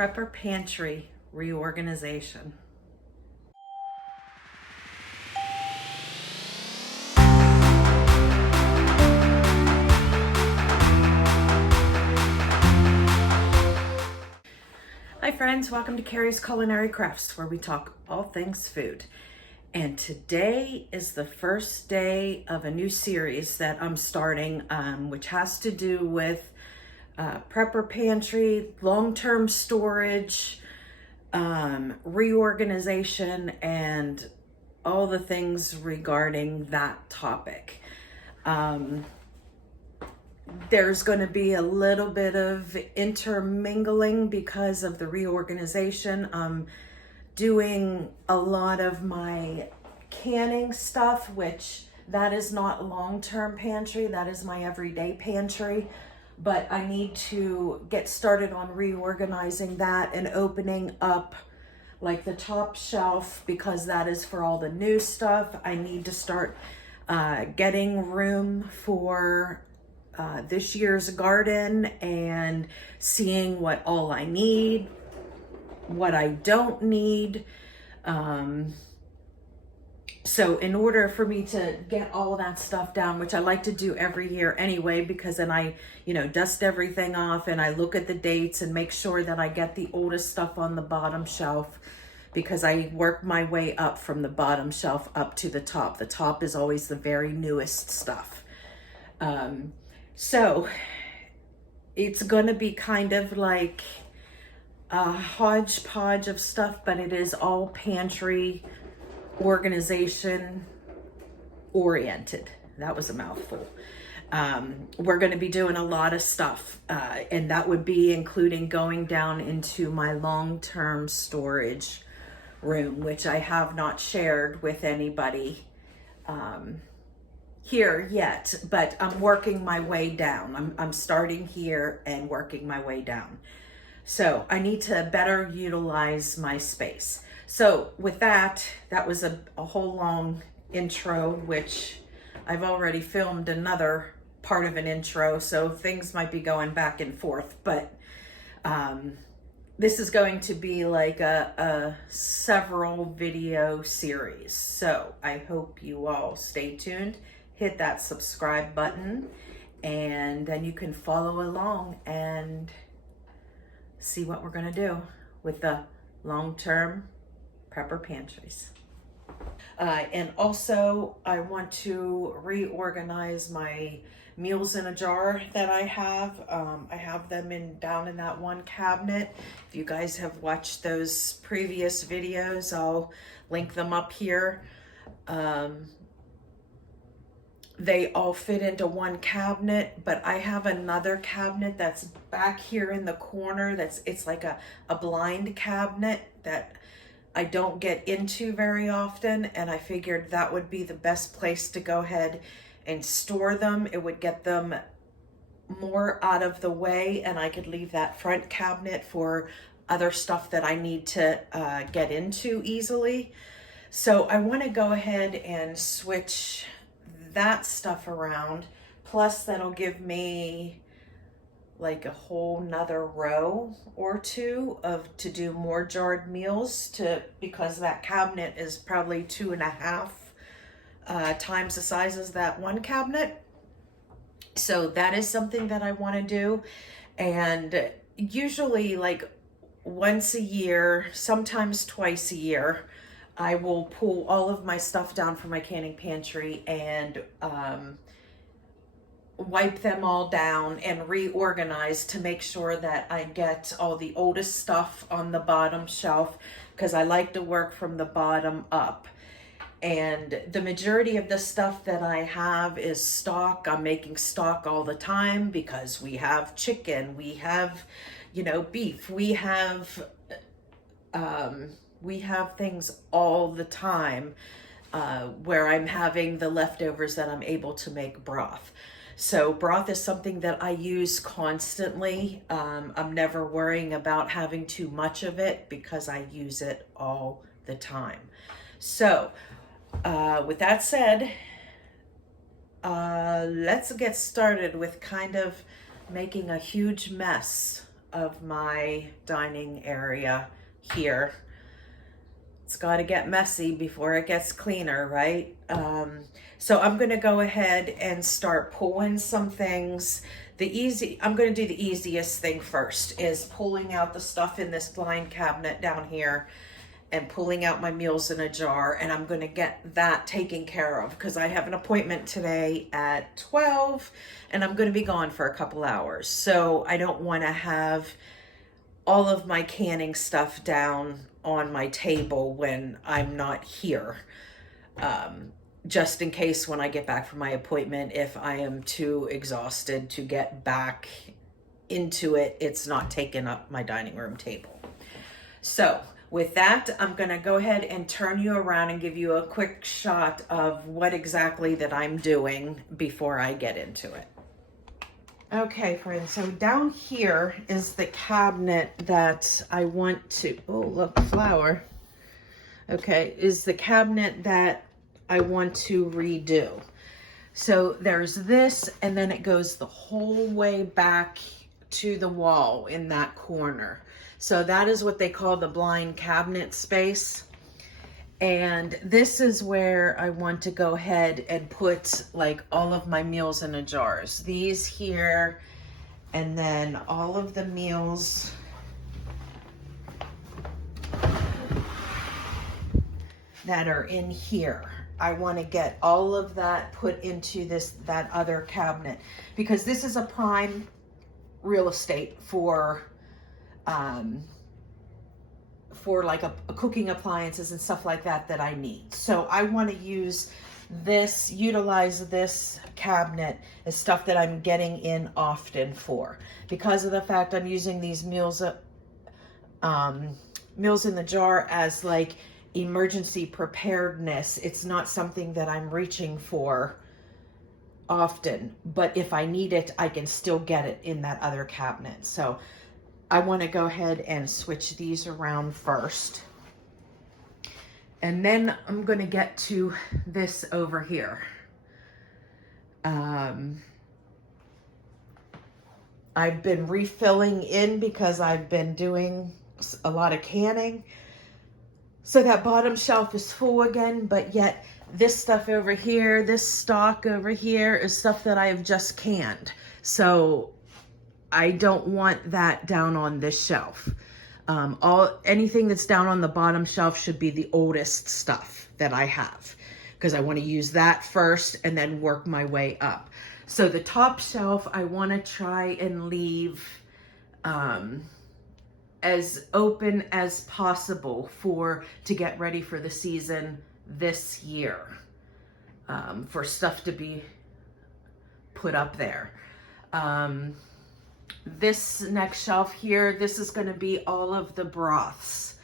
Prepper Pantry reorganization. Hi friends, welcome to Carrie's Culinary Crafts, where we talk all things food. And today is the first day of a new series that I'm starting, which has to do with Prepper Pantry, long-term storage, reorganization, and all the things regarding that topic. There's going to be a little bit of intermingling because of the reorganization. I'm doing a lot of my canning stuff, which that is not long-term pantry, that is my everyday pantry. But I need to get started on reorganizing that and opening up like the top shelf, because that is for all the new stuff. I need to start getting room for this year's garden and seeing what all I need, what I don't need. So in order for me to get all that stuff down, which I like to do every year anyway, because then I, dust everything off and I look at the dates and make sure that I get the oldest stuff on the bottom shelf, because I work my way up from the bottom shelf up to the top. The top is always the very newest stuff. So it's gonna be kind of like a hodgepodge of stuff, but it is all pantry organization oriented. That was a mouthful. We're going to be doing a lot of stuff, and that would be including going down into my long-term storage room, which I have not shared with anybody here yet, but I'm working my way down. I'm starting here and working my way down. So I need to better utilize my space. So with that was a whole long intro, which I've already filmed another part of an intro, so things might be going back and forth, but this is going to be like a several video series. So I hope you all stay tuned, hit that subscribe button, and then you can follow along and see what we're gonna do with the long-term prepper pantries. And also I want to reorganize my meals in a jar that I have. I have them down in that one cabinet. If you guys have watched those previous videos, I'll link them up here. They all fit into one cabinet, but I have another cabinet that's back here in the corner. It's like a blind cabinet that I don't get into very often, and I figured that would be the best place to go ahead and store them. It would get them more out of the way, and I could leave that front cabinet for other stuff that I need to get into easily. So I want to go ahead and switch that stuff around, plus that'll give me like a whole nother row or two to do more jarred meals, because that cabinet is probably 2.5 times the size as that one cabinet. So that is something that I want to do, and usually like once a year, sometimes twice a year, I will pull all of my stuff down from my canning pantry and wipe them all down and reorganize to make sure that I get all the oldest stuff on the bottom shelf, because I like to work from the bottom up. And the majority of the stuff that I have is stock. I'm making stock all the time because we have chicken, we have, beef, we have things all the time where I'm having the leftovers that I'm able to make broth. So broth is something that I use constantly. I'm never worrying about having too much of it because I use it all the time. So with that said, let's get started with kind of making a huge mess of my dining area here. It's got to get messy before it gets cleaner, right? So I'm going to go ahead and start pulling some things. I'm going to do the easiest thing first, is pulling out the stuff in this blind cabinet down here and pulling out my meals in a jar, and I'm going to get that taken care of because I have an appointment today at 12 and I'm going to be gone for a couple hours. So I don't want to have all of my canning stuff down on my table when I'm not here. Just in case when I get back from my appointment, if I am too exhausted to get back into it, it's not taking up my dining room table. So with that, I'm going to go ahead and turn you around and give you a quick shot of what exactly that I'm doing before I get into it. Okay, friends, so down here is the cabinet that I want to, oh, look, flower. Okay, is the cabinet that I want to redo. So there's this, and then it goes the whole way back to the wall in that corner. So that is what they call the blind cabinet space. And this is where I want to go ahead and put like all of my meals in a jars. These here, and then all of the meals that are in here. I want to get all of that put into that other cabinet, because this is a prime real estate for like a cooking appliances and stuff like that I need. So I want to utilize this cabinet as stuff that I'm getting in often for, because of the fact I'm using these meals in the jar as like emergency preparedness. It's not something that I'm reaching for often, but if I need it, I can still get it in that other cabinet. So I want to go ahead and switch these around first. And then I'm going to get to this over here. I've been refilling in because I've been doing a lot of canning. So that bottom shelf is full again, but yet this stuff over here, this stock over here is stuff that I have just canned. So I don't want that down on this shelf. Anything that's down on the bottom shelf should be the oldest stuff that I have, because I want to use that first and then work my way up. So the top shelf, I want to try and leave as open as possible to get ready for the season this year, for stuff to be put up there. This next shelf here, this is going to be all of the broths,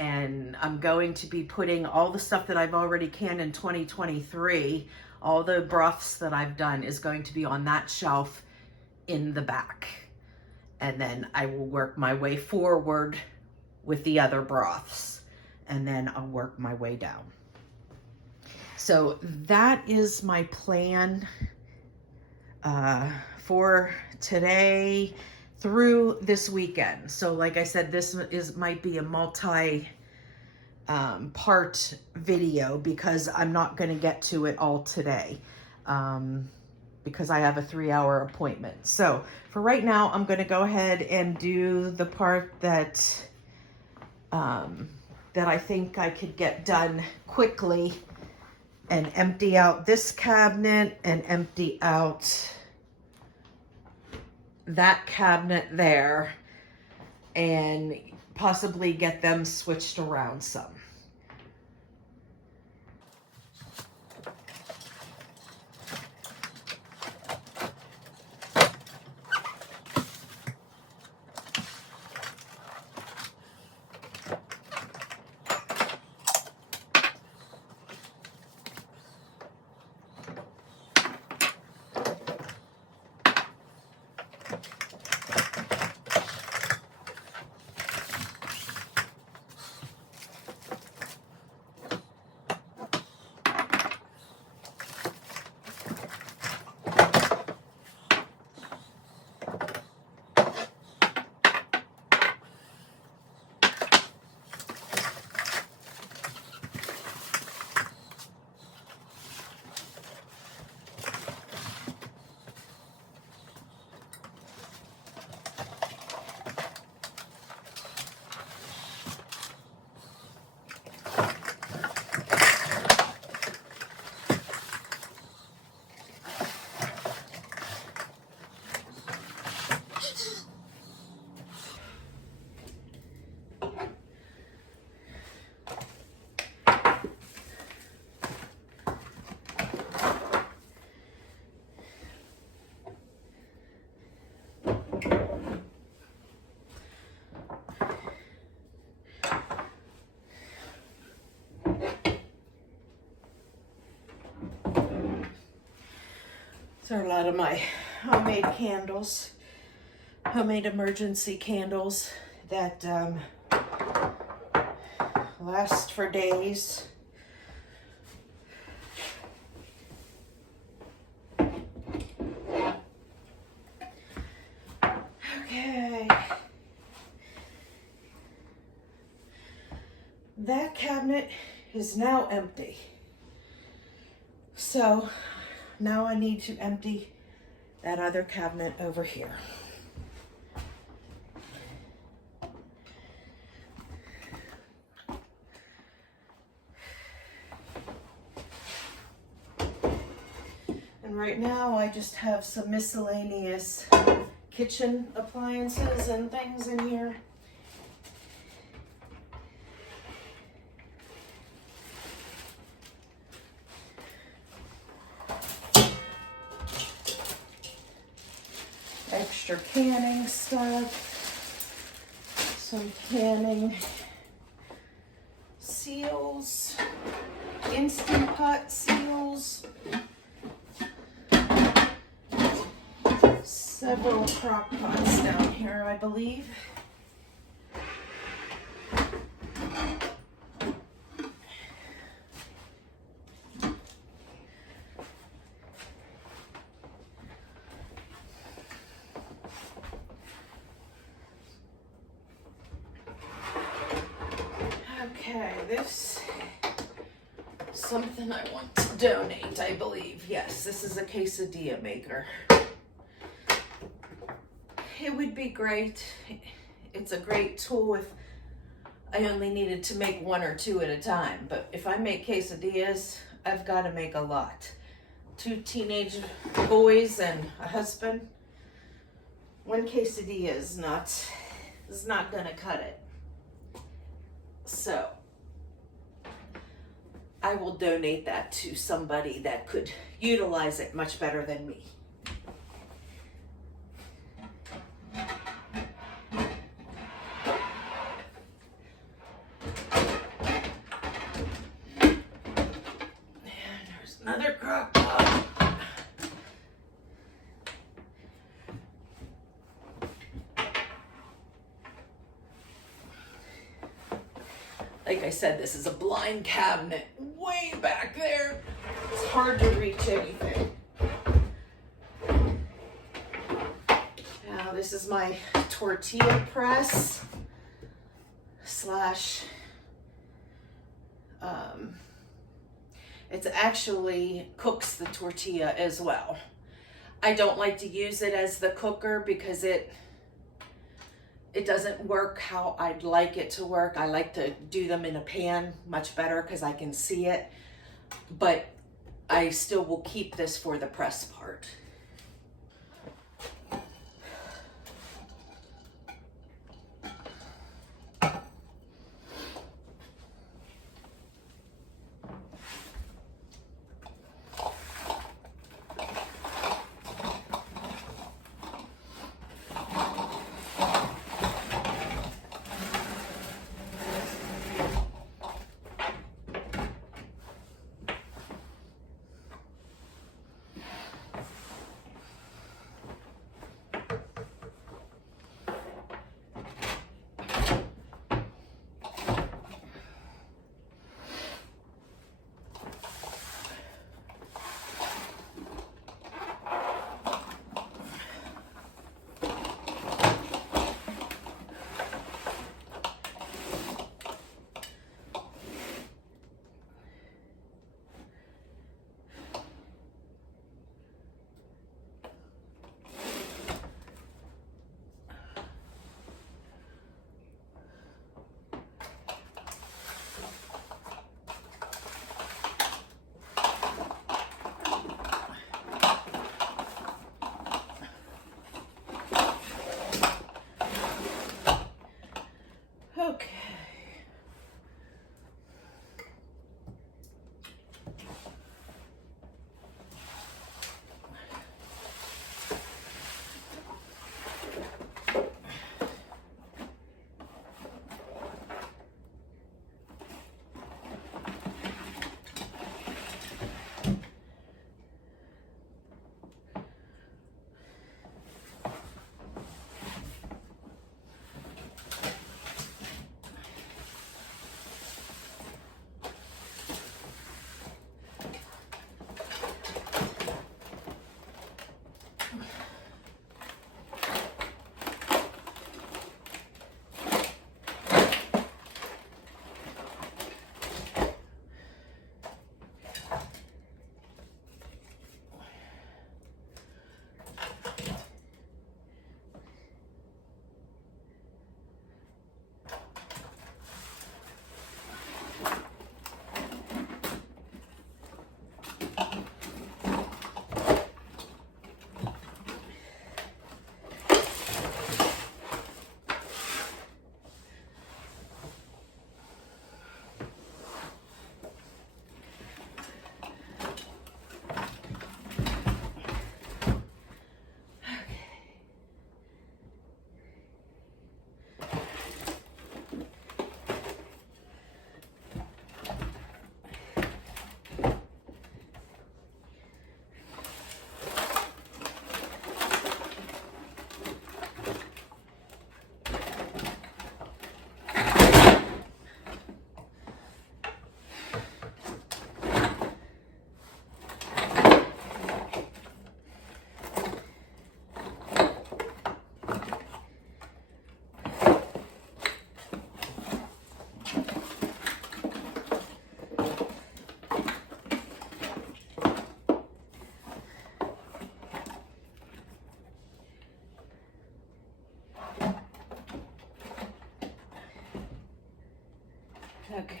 and I'm going to be putting all the stuff that I've already canned in 2023. All the broths that I've done is going to be on that shelf in the back, and then I will work my way forward with the other broths, and then I'll work my way down. So that is my plan for today through this weekend. So like I said, this might be a multi part video, because I'm not going to get to it all today, because I have a 3-hour appointment. So for right now, I'm going to go ahead and do the part that I think I could get done quickly, and empty out this cabinet and empty out that cabinet there, and possibly get them switched around some. are a lot of my homemade candles, homemade emergency candles that last for days. Okay. That cabinet is now empty. So now I need to empty that other cabinet over here. And right now I just have some miscellaneous kitchen appliances and things in here. Extra canning stuff, some canning seals, Instant Pot seals, several crock pots down here, I believe. Okay, this is something I want to donate, I believe. Yes, this is a quesadilla maker. It would be great. It's a great tool if I only needed to make one or two at a time. But if I make quesadillas, I've got to make a lot. 2 teenage boys and a husband. One quesadilla is not gonna cut it. So I will donate that to somebody that could utilize it much better than me. And there's another crock pot. Like I said, this is a blind cabinet way back there. It's hard to reach anything. Now this is my tortilla press slash, it actually cooks the tortilla as well. I don't like to use it as the cooker because it doesn't work how I'd like it to work. I like to do them in a pan much better because I can see it, but I still will keep this for the press part. Okay.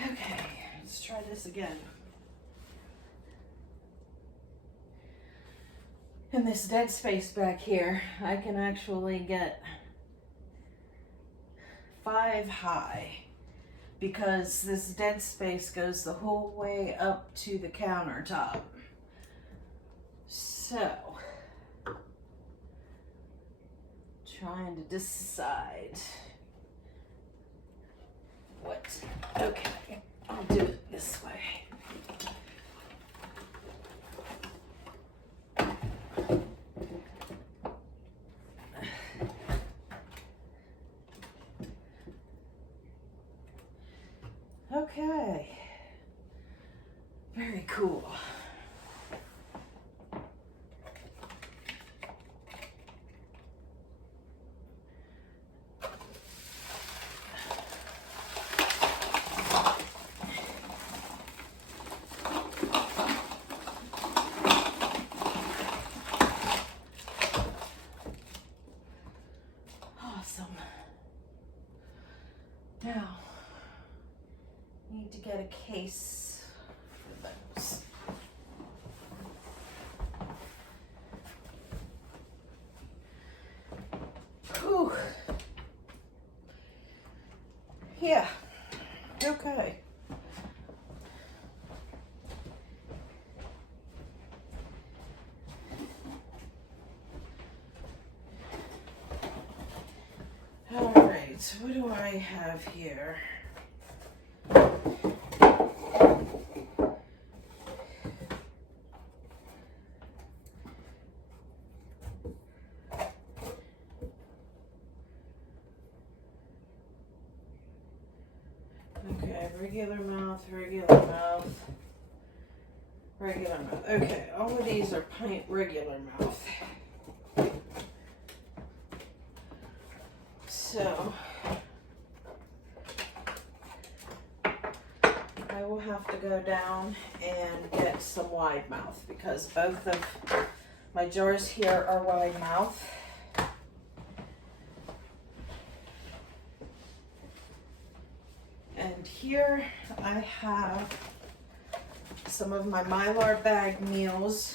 Okay, let's try this again. In this dead space back here, I can actually get 5 high because this dead space goes the whole way up to the countertop. So, trying to decide what. Okay, I'll do it this way. Okay, very cool. Awesome. Now, need to get a case for those. Whew. Yeah, okay. All right, what do I have here? Okay, regular mouth, regular mouth, regular mouth. Okay, all of these are pint regular mouth. So, I will have to go down and get some wide mouth because both of my jars here are wide mouth. And here I have some of my Mylar bag meals,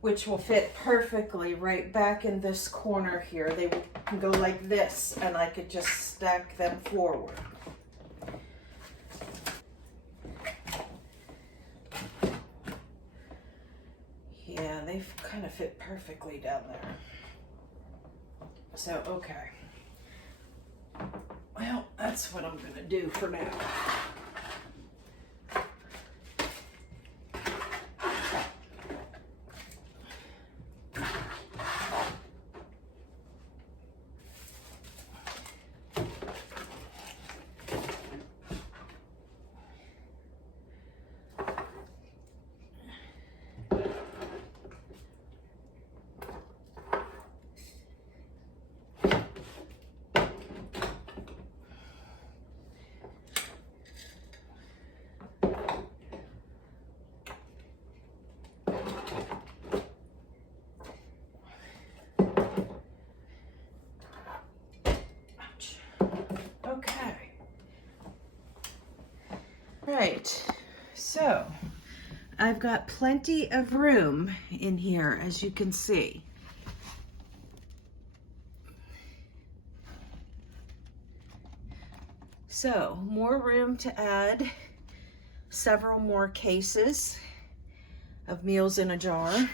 which will fit perfectly right back in this corner here. They can go like this, and I could just stack them forward. Yeah, they kind of fit perfectly down there. So, okay. Well, that's what I'm gonna do for now. Okay. Right. So, I've got plenty of room in here, as you can see. So, more room to add several more cases of meals in a jar.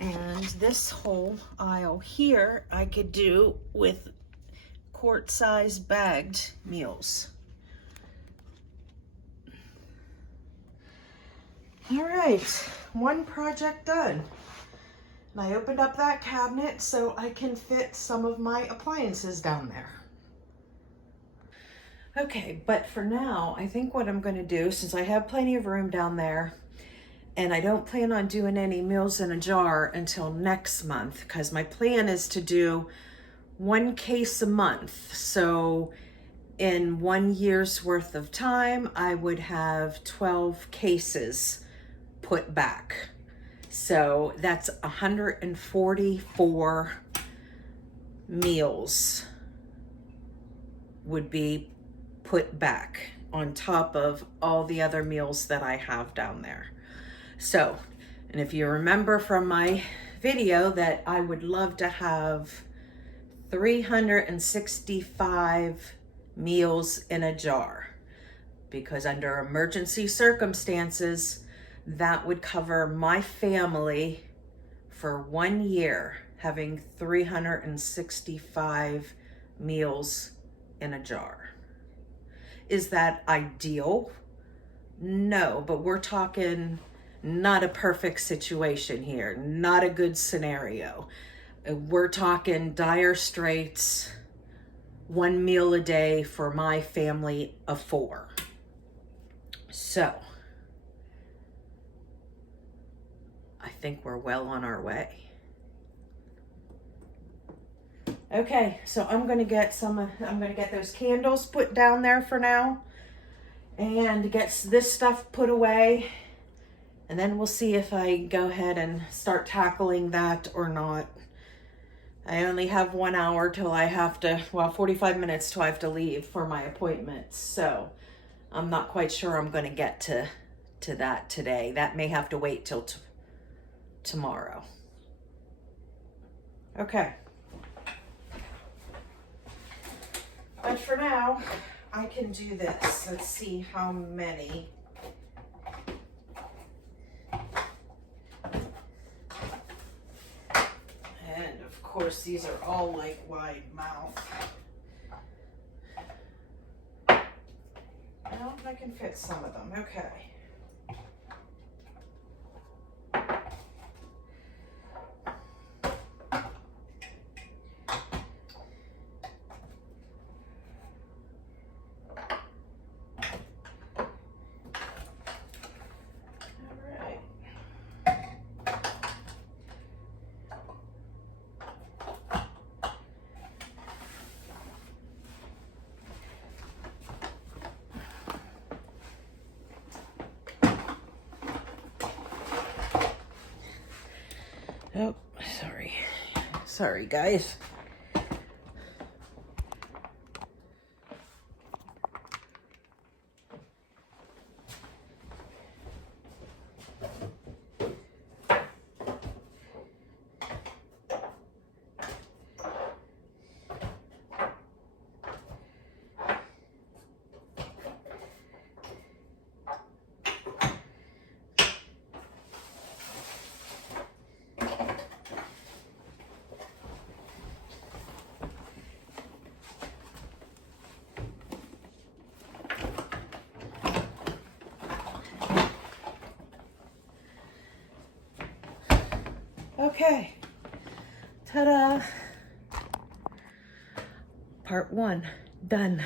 And this whole aisle here I could do with quart-size bagged meals. All right, one project done. And I opened up that cabinet so I can fit some of my appliances down there. Okay, but for now, I think what I'm gonna do, since I have plenty of room down there, and I don't plan on doing any meals in a jar until next month, because my plan is to do 1 case a month. So in 1 year's worth of time, I would have 12 cases put back. So that's 144 meals would be put back on top of all the other meals that I have down there. So, and if you remember from my video that I would love to have 365 meals in a jar, because under emergency circumstances, that would cover my family for 1 year, having 365 meals in a jar. Is that ideal? No, but we're talking not a perfect situation here, not a good scenario. We're talking dire straits, 1 meal a day for my family of 4. So, I think we're well on our way. Okay, so I'm gonna get those candles put down there for now and get this stuff put away, and then we'll see if I go ahead and start tackling that or not. I only have 1 hour till I have to, 45 minutes till I have to leave for my appointment. So I'm not quite sure I'm gonna get to that today. That may have to wait till tomorrow. Okay. But for now, I can do this. Let's see how many. And of course, these are all like wide mouth. Well, I can fit some of them. Okay. Oh, sorry guys. Okay, ta-da! Part 1, done.